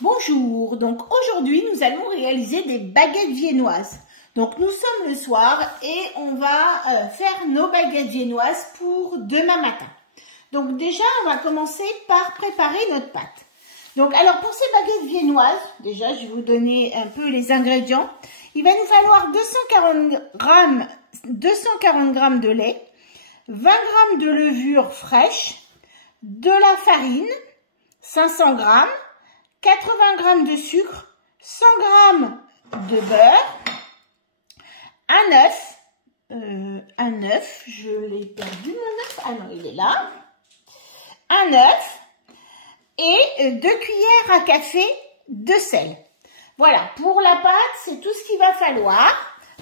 Bonjour, donc aujourd'hui nous allons réaliser des baguettes viennoises. Donc nous sommes le soir et on va faire nos baguettes viennoises pour demain matin. Donc déjà on va commencer par préparer notre pâte. Donc alors pour ces baguettes viennoises, déjà je vais vous donner un peu les ingrédients. Il va nous falloir 240 g de lait, 20 g de levure fraîche, de la farine, 500 g, 80 g de sucre, 100 g de beurre, un œuf, je l'ai perdu mon œuf, ah non il est là, un œuf et 2 cuillères à café de sel. Voilà, pour la pâte c'est tout ce qu'il va falloir.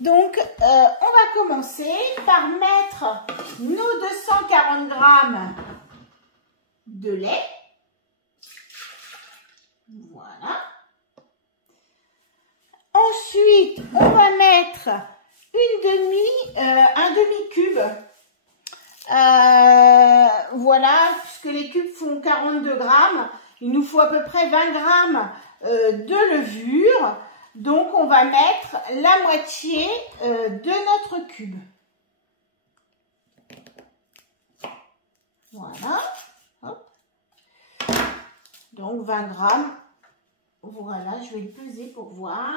Donc on va commencer par mettre nos 240 g de lait. Voilà. Ensuite, on va mettre un demi-cube. Voilà, puisque les cubes font 42 grammes, il nous faut à peu près 20 grammes de levure. Donc, on va mettre la moitié de notre cube. Voilà. Hop. Donc 20 grammes, voilà, je vais le peser pour voir,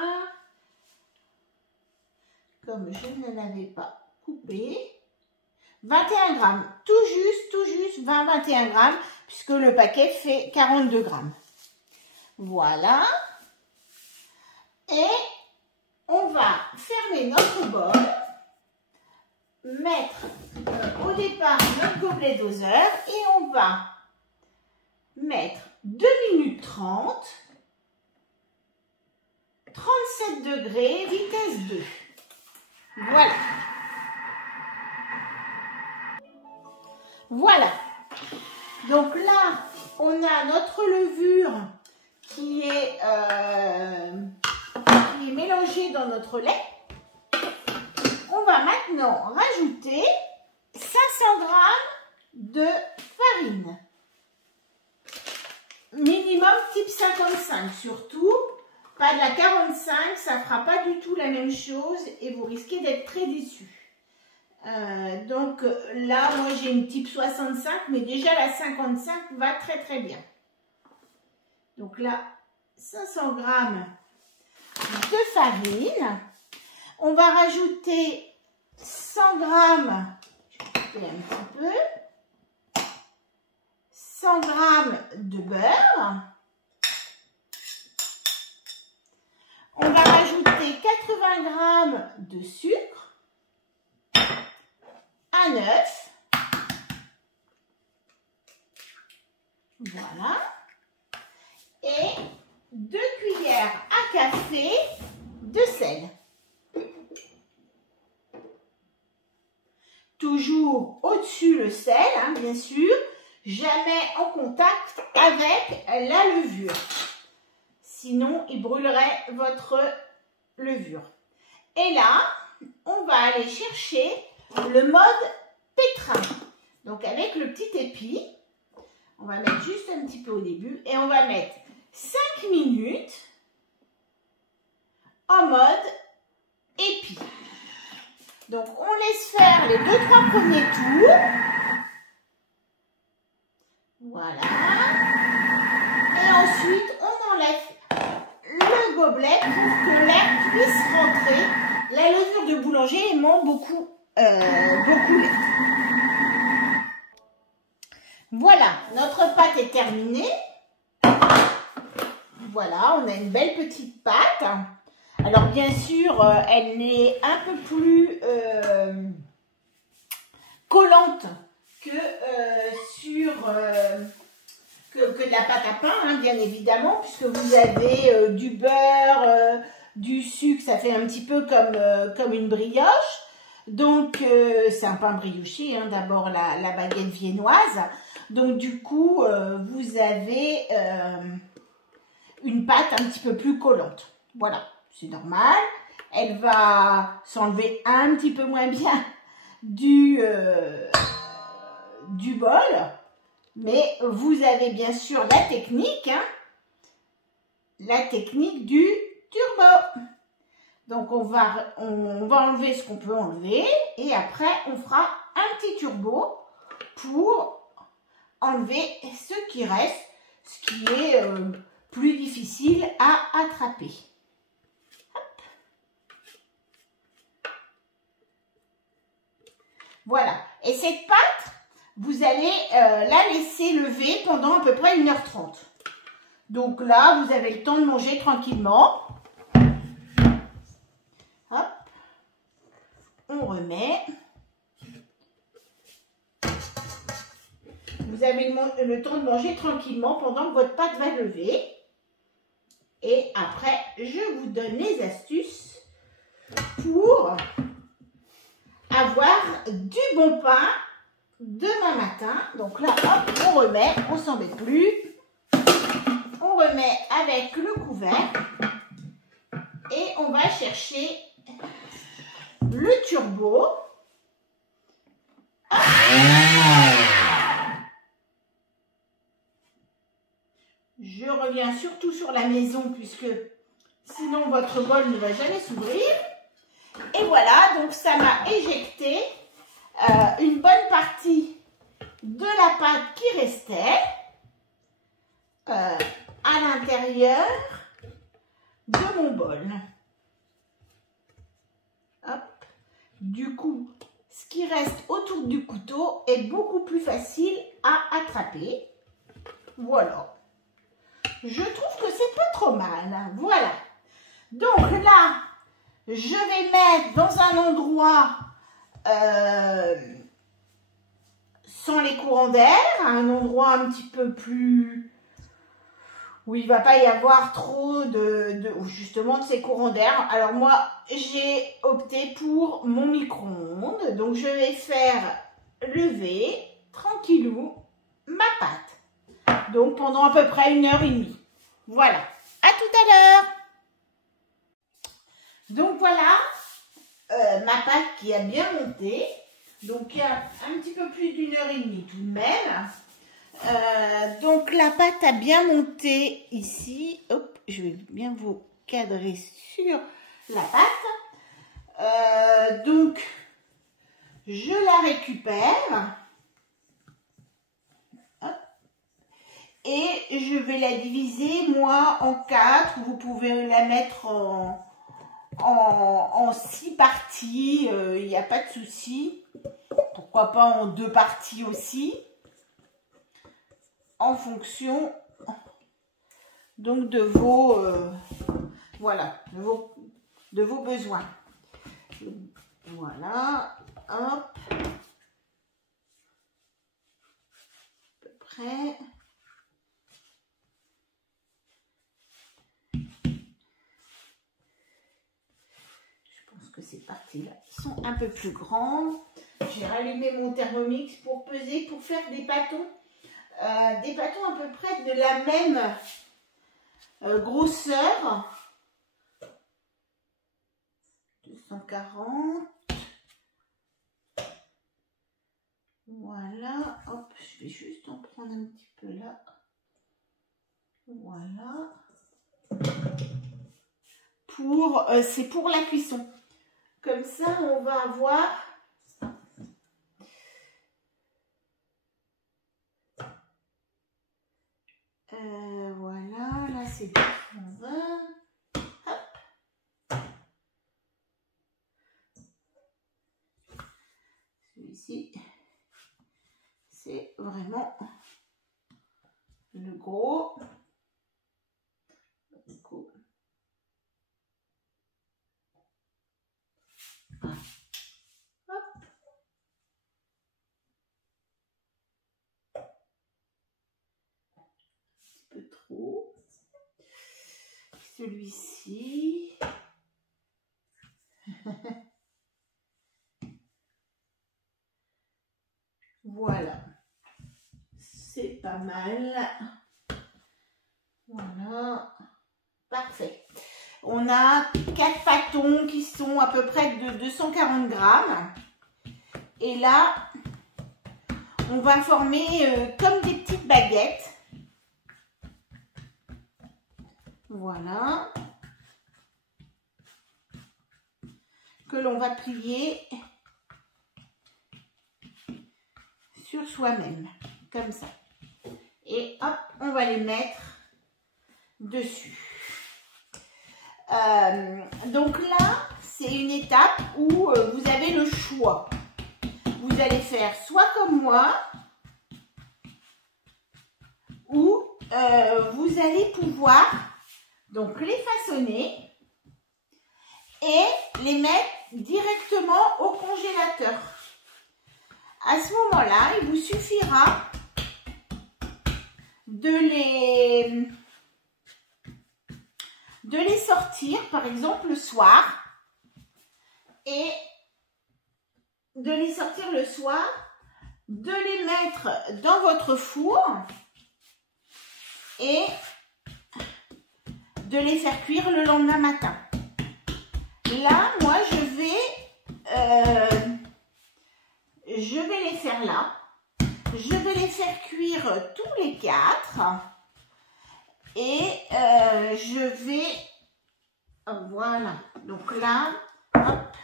comme je ne l'avais pas coupé, 21 grammes, tout juste 21 grammes, puisque le paquet fait 42 grammes. Voilà, et on va fermer notre bol, mettre au départ notre gobelet doseur, et on va mettre 2 minutes 30, 37 degrés, vitesse 2. Voilà. Voilà. Donc là, on a notre levure qui est mélangée dans notre lait. On va maintenant rajouter 500 g de farine. Minimum type 55, surtout pas de la 45, ça ne fera pas du tout la même chose et vous risquez d'être très déçus. Donc là, moi j'ai une type 65, mais déjà la 55 va très bien. Donc là, 500 g de farine. On va rajouter 100 g, je vais couper un petit peu. 100 g de beurre. On va rajouter 80 g de sucre, un œuf. Voilà. Et 2 cuillères à café de sel. Toujours au-dessus le sel, hein, bien sûr. Jamais en contact avec la levure. Sinon, il brûlerait votre levure. Et là, on va aller chercher le mode pétrin. Donc, avec le petit épi, on va mettre juste un petit peu au début et on va mettre 5 minutes en mode épi. Donc, on laisse faire les 2-3 premiers tours. Voilà. Et ensuite, on enlève le gobelet pour que l'air puisse rentrer. La levure de boulanger aimant beaucoup l'air. Voilà, notre pâte est terminée. Voilà, on a une belle petite pâte. Alors bien sûr, elle est un peu plus collante que de la pâte à pain, hein, bien évidemment, puisque vous avez du beurre, du sucre, ça fait un petit peu comme une brioche. Donc, c'est un pain brioché, hein, d'abord la baguette viennoise. Donc, du coup, vous avez une pâte un petit peu plus collante. Voilà, c'est normal. Elle va s'enlever un petit peu moins bien du bol, mais vous avez bien sûr la technique, hein, la technique du turbo. Donc on va enlever ce qu'on peut enlever et après on fera un petit turbo pour enlever ce qui reste, ce qui est plus difficile à attraper. Hop. Voilà. Et cette pâte, vous allez la laisser lever pendant à peu près 1h30. Donc là, vous avez le temps de manger tranquillement. Hop. On remet. Vous avez le temps de manger tranquillement pendant que votre pâte va lever. Et après, je vous donne les astuces pour avoir du bon pain demain matin. Donc là, hop, on remet, on ne s'embête plus. On remet avec le couvert et on va chercher le turbo. Hop. Je reviens surtout sur la maison puisque sinon votre bol ne va jamais s'ouvrir. Et voilà, donc ça m'a éjecté une bonne partie de la pâte qui restait à l'intérieur de mon bol. Hop. Du coup, ce qui reste autour du couteau est beaucoup plus facile à attraper. Voilà. Je trouve que c'est pas trop mal. Voilà. Donc là, je vais mettre dans un endroit sans les courants d'air, un endroit un petit peu plus où il ne va pas y avoir trop justement de ces courants d'air. Alors moi, j'ai opté pour mon micro-ondes. Donc je vais faire lever tranquillou ma pâte. Donc pendant à peu près 1h30. Voilà. À tout à l'heure. Donc voilà ma pâte qui a bien monté. Donc il y a un petit peu plus d'1h30 tout de même. Donc la pâte a bien monté ici. Hop, je vais bien vous cadrer sur la pâte. Donc je la récupère. Hop. Et je vais la diviser moi en 4. Vous pouvez la mettre en 6 parties. Il n'y a pas de souci. Pourquoi pas en 2 parties aussi. En fonction donc de vos voilà, de vos besoins. Voilà, hop, à peu près. Je pense que ces parties-là sont un peu plus grandes. J'ai rallumé mon Thermomix pour peser, pour faire des pâtons. Des pâtons à peu près de la même grosseur. 240. Voilà. Hop, je vais juste en prendre un petit peu là. Voilà. C'est pour la cuisson. Comme ça, on va avoir... voilà, là c'est 220. Hop. Celui-ci, c'est vraiment le gros. Hop. Peu trop. Celui-ci. Voilà. C'est pas mal. Voilà. Parfait. On a 4 pâtons qui sont à peu près de 240 grammes. Et là, on va former comme des petites baguettes. Voilà. Que l'on va plier sur soi-même, comme ça. Et hop, on va les mettre dessus. Donc là, c'est une étape où vous avez le choix. Vous allez faire soit comme moi, ou vous allez pouvoir donc les façonner et les mettre directement au congélateur. À ce moment-là, il vous suffira de les sortir, par exemple, le soir, et de les sortir le soir, de les mettre dans votre four et de les faire cuire le lendemain matin. Là, moi, je vais les faire là. Je vais les faire cuire tous les 4. Et je vais... Voilà. Donc là, hop.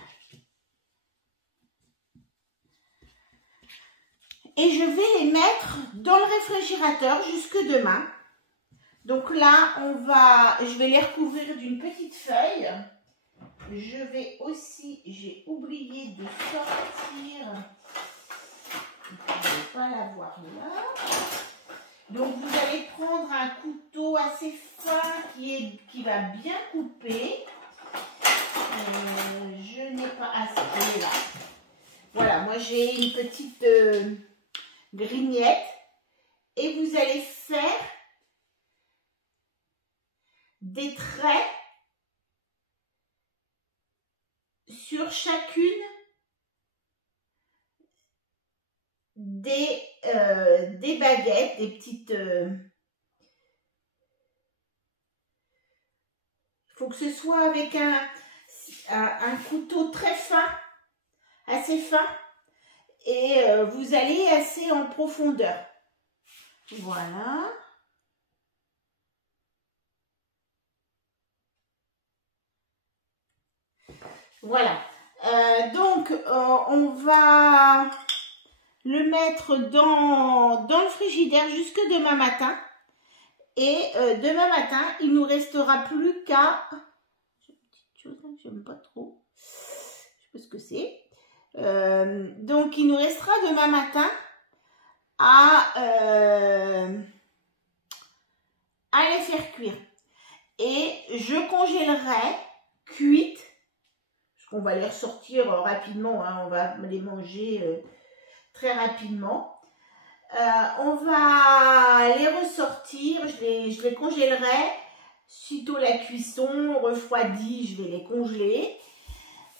Et je vais les mettre dans le réfrigérateur jusque demain. Donc là, je vais les recouvrir d'une petite feuille. Je vais aussi, j'ai oublié de sortir, je ne vais pas la voir là. Donc vous allez prendre un couteau assez fin qui va bien couper. Je n'ai pas assez, je l'ai là. Voilà, moi j'ai une petite grignette et vous allez faire des traits sur chacune des baguettes, des petites... Il faut que ce soit avec un couteau très fin, assez fin, et vous allez assez en profondeur. Voilà. Voilà. Donc, on va le mettre dans le frigidaire jusque demain matin. Et demain matin, il nous restera plus qu'à... J'ai une petite chose, hein, j'aime pas trop. Je sais pas ce que c'est. Donc, il nous restera demain matin à les faire cuire. Et je congélerai cuites. On va les ressortir rapidement, hein, on va les manger très rapidement. On va les ressortir, je les congélerai. Sitôt la cuisson refroidie, je vais les congeler.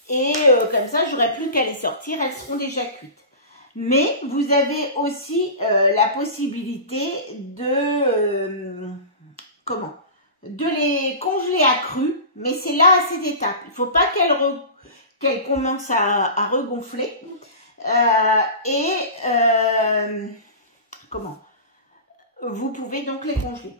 Et comme ça, j'aurai plus qu'à les sortir, elles seront déjà cuites. Mais vous avez aussi la possibilité de les congeler à cru. Mais c'est là à cette étape. Il ne faut pas qu'elle commence à regonfler. Vous pouvez donc les congeler.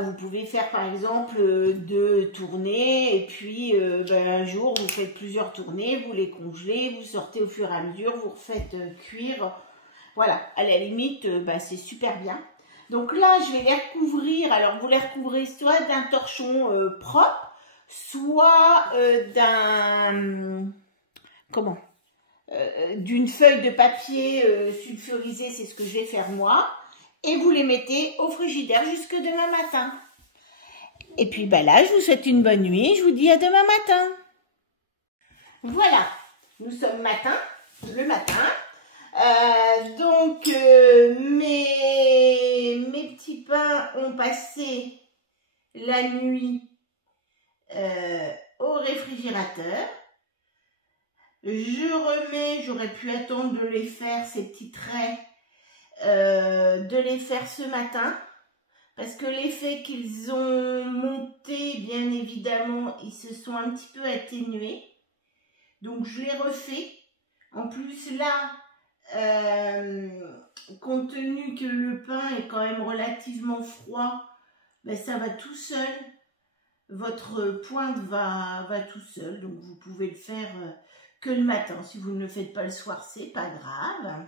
Vous pouvez faire par exemple 2 tournées et puis un jour vous faites plusieurs tournées, vous les congelez, vous sortez au fur et à mesure, vous refaites cuire. Voilà, à la limite, c'est super bien. Donc là, je vais les recouvrir. Alors, vous les recouvrez soit d'un torchon propre, soit d'une feuille de papier sulfurisé, c'est ce que je vais faire moi. Et vous les mettez au frigidaire jusque demain matin. Et puis là, je vous souhaite une bonne nuit et je vous dis à demain matin. Voilà, nous sommes le matin. Donc, mes petits pains ont passé la nuit au réfrigérateur. Je remets, j'aurais pu attendre de les faire, ces petits traits, de les faire ce matin. Parce que l'effet qu'ils ont monté, bien évidemment, ils se sont un petit peu atténués. Donc, je les refais. En plus, là, compte tenu que le pain est quand même relativement froid, ça va tout seul votre pointe va tout seul. Donc vous pouvez le faire que le matin. Si vous ne le faites pas le soir, c'est pas grave.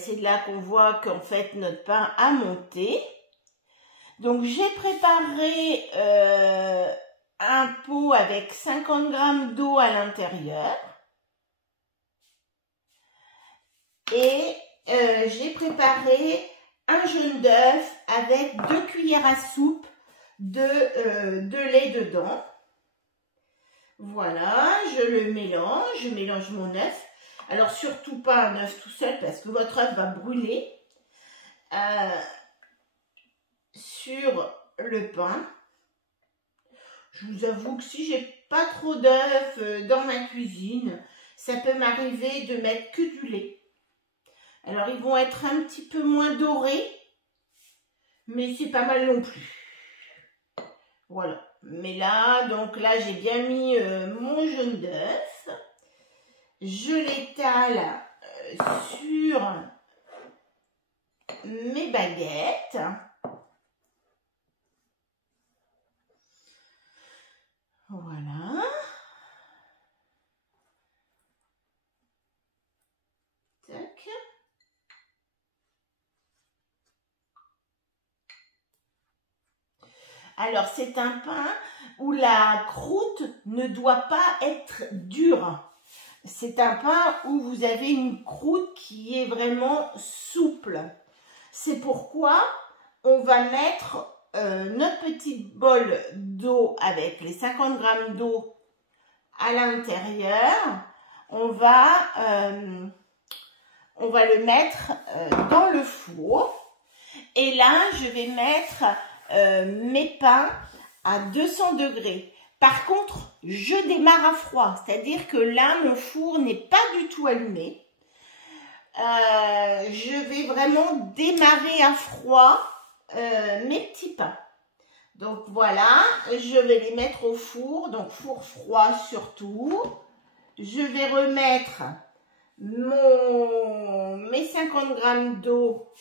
C'est de là qu'on voit qu'en fait notre pain a monté. Donc j'ai préparé un pot avec 50 g d'eau à l'intérieur. Et j'ai préparé un jaune d'œuf avec 2 cuillères à soupe de lait dedans. Voilà, je mélange mon œuf. Alors surtout pas un œuf tout seul parce que votre œuf va brûler sur le pain. Je vous avoue que si j'ai pas trop d'œufs dans ma cuisine, ça peut m'arriver de mettre que du lait. Alors ils vont être un petit peu moins dorés, mais c'est pas mal non plus. Voilà. Mais là, donc là j'ai bien mis mon jaune d'œuf. Je l'étale sur mes baguettes. Voilà. Tac. Alors, c'est un pain où la croûte ne doit pas être dure. C'est un pain où vous avez une croûte qui est vraiment souple. C'est pourquoi on va mettre notre petite bol d'eau avec les 50 g d'eau à l'intérieur. On va le mettre dans le four. Et là, je vais mettre mes pains à 200 degrés. Par contre, je démarre à froid, c'est-à-dire que là, mon four n'est pas du tout allumé. Je vais vraiment démarrer à froid mes petits pains. Donc voilà, je vais les mettre au four, donc four froid surtout. Je vais remettre mes 50 g d'eau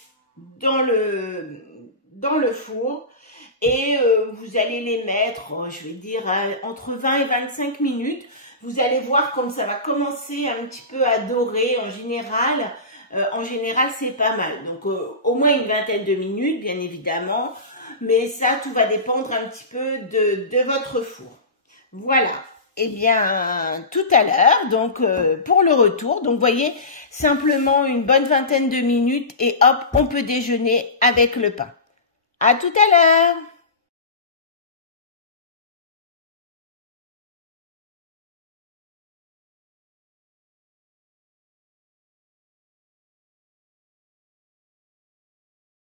dans le four. Et vous allez les mettre, je vais dire, entre 20 et 25 minutes. Vous allez voir comme ça va commencer un petit peu à dorer en général, c'est pas mal. Donc, au moins une vingtaine de minutes, bien évidemment. Mais ça, tout va dépendre un petit peu de votre four. Voilà. Eh bien, tout à l'heure, donc, pour le retour. Donc, vous voyez, simplement une bonne vingtaine de minutes et hop, on peut déjeuner avec le pain. À tout à l'heure.